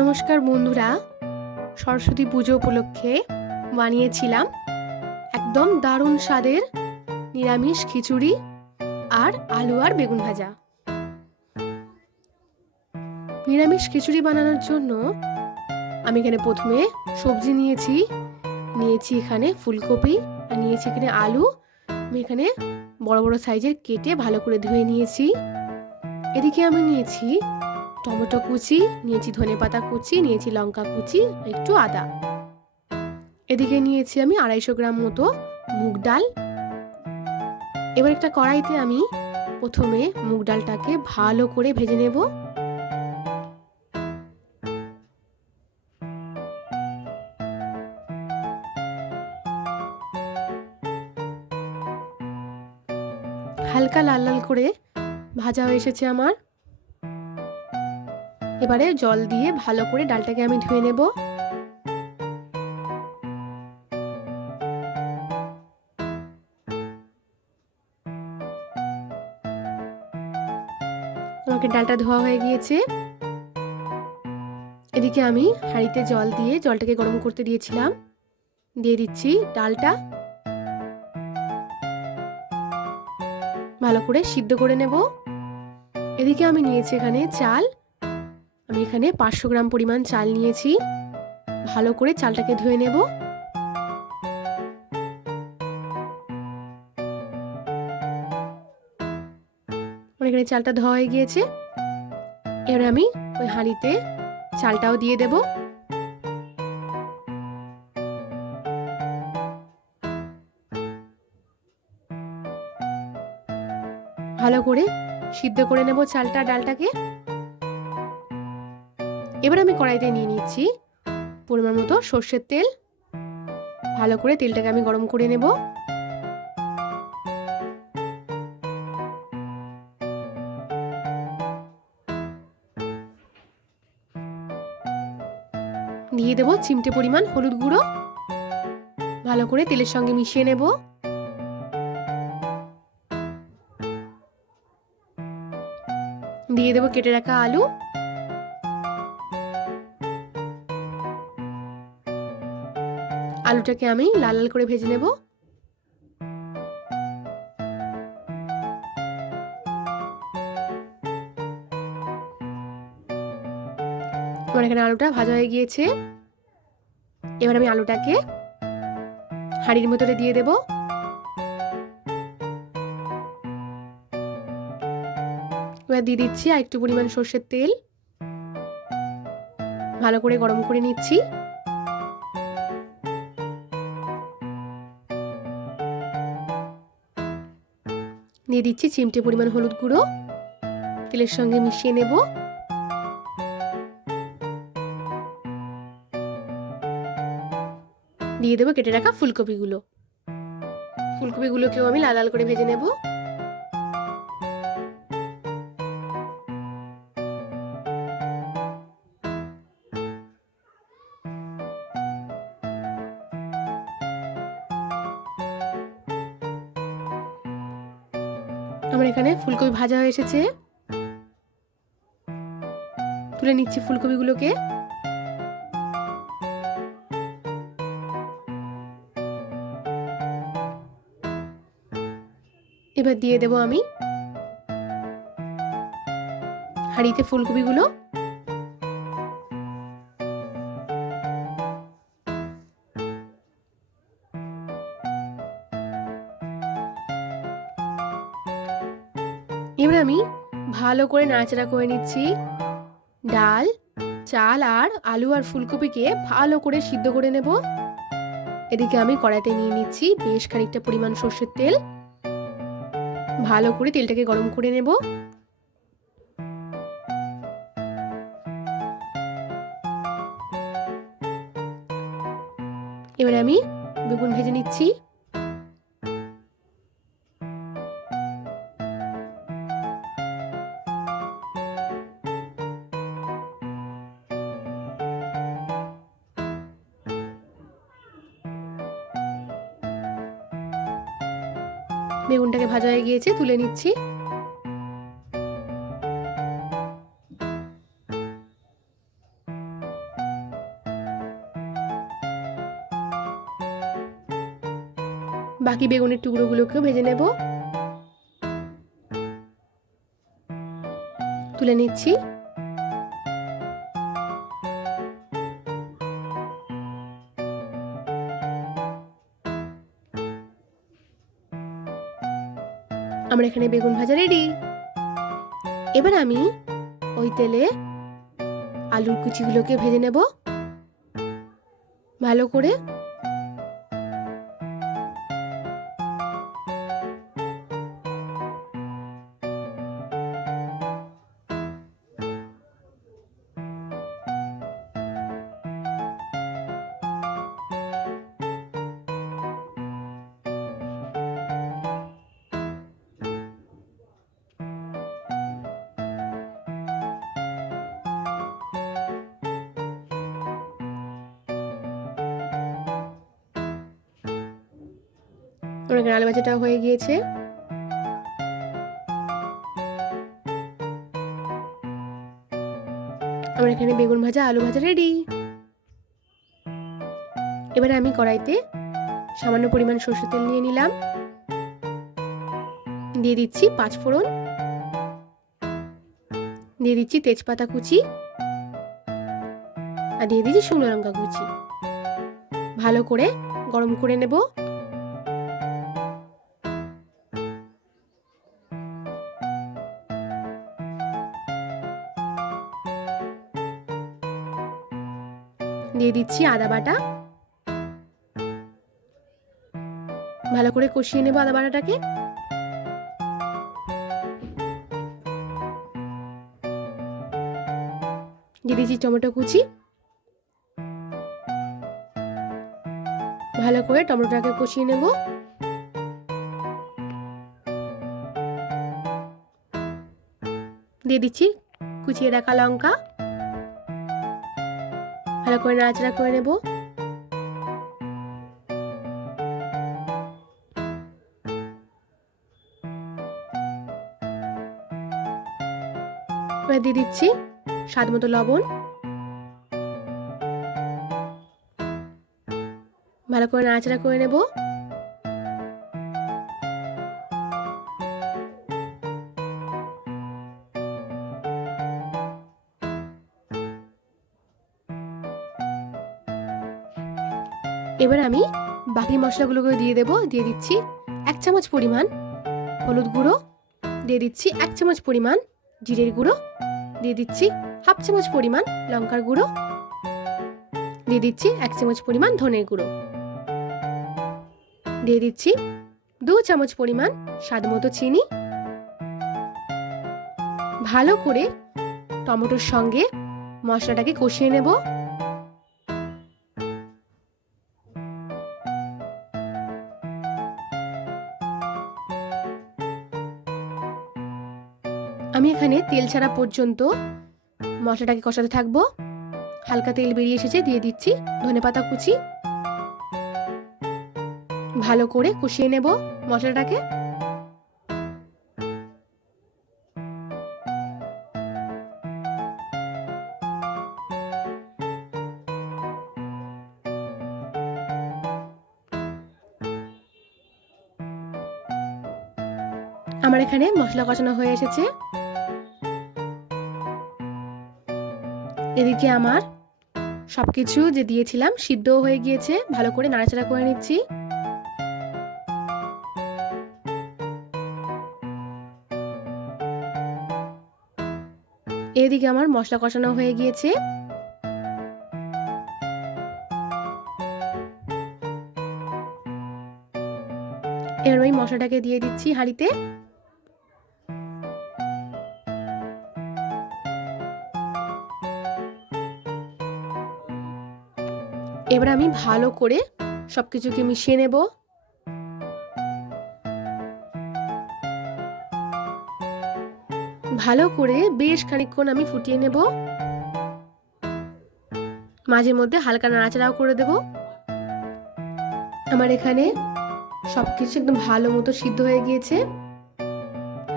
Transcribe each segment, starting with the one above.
নমস্কার বন্ধুরা, সরস্বতী পুজো উপলক্ষে বানিয়েছিলাম একদম দারুণ স্বাদের নিরামিষ খিচুড়ি আর আলু আর বেগুন ভাজা। নিরামিষ খিচুড়ি বানানোর জন্য আমি এখানে প্রথমে সবজি নিয়েছি এখানে ফুলকপি আর নিয়েছি এখানে আলু। আমি এখানে বড় বড় সাইজের কেটে ভালো করে ধুয়ে নিয়েছি। এদিকে আমি নিয়েছি টমেটো কুচি, নিয়েছি ধনেপাতা কুচি, নিয়েছি লঙ্কা কুচি, একটু আদা। এদিকে নিয়েছি আমি 250 গ্রাম মতো মুগ ডাল। এবার একটা কড়াইতে আমি প্রথমে মুগ ডালটাকে ভালো করে ভেজে নেব। হালকা লাল লাল করে ভাজা হয়ে এসেছে আমার। এবারে জল দিয়ে ভালো করে ডালটাকে আমি ধুয়ে নেব। আমাকে ডালটা ধোয়া হয়ে গিয়েছে। এদিকে আমি হাঁড়িতে জল দিয়ে জলটাকে গরম করতে দিয়েছিলাম। দিয়ে দিচ্ছি ডালটা, ভালো করে সিদ্ধ করে নেব। এদিকে আমি নিয়েছি এখানে চাল। আমি এখানে 500 গ্রাম পরিমাণ চাল নিয়েছি। ভালো করে চালটাকে ধুয়ে নেব। এখানে চালটা ধোয়া হয়ে গিয়েছে। এবার আমি ওই হাঁড়িতে চালটাও দিয়ে দেব। ভালো করে সিদ্ধ করে নেব চালটা ডালটাকে। এবার আমি কড়াইতে নিয়ে নিচ্ছি পরিমাণ মতো সর্ষের তেল। ভালো করে তেলটাকে আমি গরম করে নেব। দিয়ে দেব চিমটে পরিমাণ হলুদ গুঁড়ো। ভালো করে তেলের সঙ্গে মিশিয়ে নেব। দিয়ে দেব কেটে রাখা আলু। আলুটাকে আমি লাল লাল করে ভেজে নেব। আমার এখানে আলুটা ভাজা হয়ে গিয়েছে। এবার আমি আলুটাকে হাঁড়ির মধ্যে দিয়ে দেব। এবার দিয়ে দিচ্ছি আর একটু পরিমাণ সর্ষের তেল। ভালো করে গরম করে নিচ্ছি। দিয়ে দিচ্ছি চিমটে পরিমাণ হলুদ গুঁড়ো। তেলের সঙ্গে মিশিয়ে নেব। দিয়ে দেবো কেটে রাখা ফুলকপিগুলো। ফুলকপিগুলোকেও আমি লাল লাল করে ভেজে নেব। আমার এখানে ফুলকপি ভাজা হয়ে এসেছে। তুলে নিচ্ছি ফুলকপিগুলোকে। এবার দিয়ে দেব আমি হাঁড়িতে ফুলকপিগুলো। এবার আমি ভালো করে নাড়াচাড়া করে নিচ্ছি। ডাল, চাল আর আলু আর ফুলকপিকে ভালো করে সিদ্ধ করে নেব। এদিকে আমি কড়াইতে নিয়ে নিচ্ছি বেশ খানিকটা পরিমাণ সর্ষের তেল। ভালো করে তেলটাকে গরম করে নেব। এবারে আমি বেগুন ভেজে নিচ্ছি। বেগুনটাকে ভাজা হয়ে গিয়েছে, তুলে নিচ্ছি। বাকি বেগুনের টুকরোগুলোকেও ভেজে নেব। তুলে নিচ্ছি। আমার এখানে বেগুন ভাজা রেডি। এবার আমি ওই তেলে আলুর কুচিগুলোকে ভেজে নেব ভালো করে। আমার এখানে আলু ভাজাটা হয়ে গিয়েছে। আমার এখানে বেগুন ভাজা আলু ভাজা রেডি। এবারে আমি কড়াইতে সামান্য পরিমাণ সরষের তেল নিয়ে নিলাম। দিয়ে দিচ্ছি 5 ফোড়ন, দিয়ে দিচ্ছি তেজপাতা কুচি, আর দিয়ে দিচ্ছি শুকনো লঙ্কা কুচি। ভালো করে গরম করে নেব। দিয়ে দিচ্ছি আদা বাটা। ভালো করে কষিয়ে নেব আদা বাটাটাকে। দিয়ে দিচ্ছি টমেটো কুচি। ভালো করে টমেটোটাকে কষিয়ে নেব। দিয়ে দিচ্ছি কুচিয়ে রাখা লঙ্কা। ভালো করে নাড়াচাড়া করে নেব। এবার দিয়ে দিচ্ছি স্বাদ মতো লবণ। ভালো করে নাড়াচাড়া করে নেব। এবার আমি বাকি মশলাগুলোকে দিয়ে দেব। দিয়ে দিচ্ছি 1 চামচ পরিমাণ হলুদ গুঁড়ো, দিয়ে দিচ্ছি 1 চামচ পরিমাণ জিরের গুঁড়ো, দিয়ে দিচ্ছি 1/2 চামচ পরিমাণ লঙ্কার গুঁড়ো, দিয়ে দিচ্ছি 1 চামচ পরিমাণ ধনের গুঁড়ো, দিয়ে দিচ্ছি 2 চামচ পরিমাণ স্বাদ মতো চিনি। ভালো করে টমেটোর সঙ্গে মশলাটাকে কষিয়ে নেব। আমি এখানে তেল ছাড়া পর্যন্ত মশলাটাকে কষাতে থাকবো। হালকা তেল বেরিয়ে এসেছে, দিয়ে দিচ্ছি ধনেপাতা কুচি। ভালো করে কষিয়ে নেব মশলাটাকে। আমার এখানে মশলা কষানো হয়ে এসেছে। এদিকে আমার সবকিছু যে দিয়েছিলাম সিদ্ধ হয়ে গিয়েছে। ভালো করে নাড়াচাড়া করে নিচ্ছি। এদিকে আমার মশলা কষানো হয়ে গিয়েছে। এবার ওই মশলাটাকে দিয়ে দিচ্ছি হাঁড়িতে। এবার আমি ভালো করে সবকিছুকে মিশিয়ে নেব। ভালো করে বেশ খানিকক্ষণ আমি ফুটিয়ে নেব। মাঝে মধ্যে হালকা নাড়াচাড়াও করে দেব। আমার এখানে সবকিছু একদম ভালো মতো সিদ্ধ হয়ে গিয়েছে।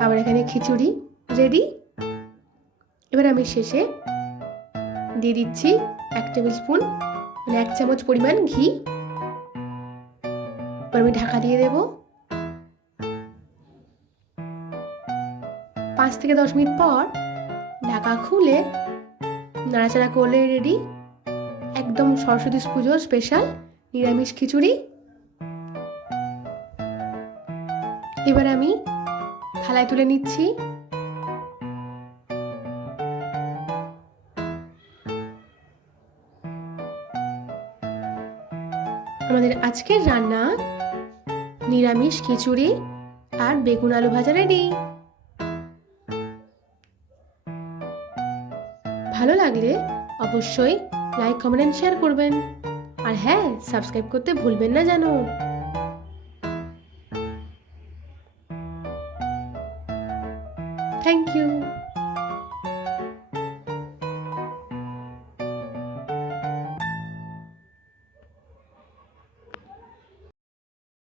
আবার এখানে খিচুড়ি রেডি। এবার আমি শেষে দিয়ে দিচ্ছি 1 টেবিল স্পুন, মানে 1 চামচ পরিমাণ ঘি। এবার আমি ঢাকা দিয়ে দেব। 5 থেকে 10 মিনিট পর ঢাকা খুলে নাড়াচাড়া করলে রেডি একদম সরস্বতী পুজোর স্পেশাল নিরামিষ খিচুড়ি। এবার আমি থালায় তুলে নিচ্ছি। আমাদের আজকের রান্না নিরামিষ খিচুড়ি আর বেগুন আলু ভাজা রেডি। ভালো লাগলে অবশ্যই লাইক, কমেন্ট, শেয়ার করবেন। আর হ্যাঁ, সাবস্ক্রাইব করতে ভুলবেন না যেন।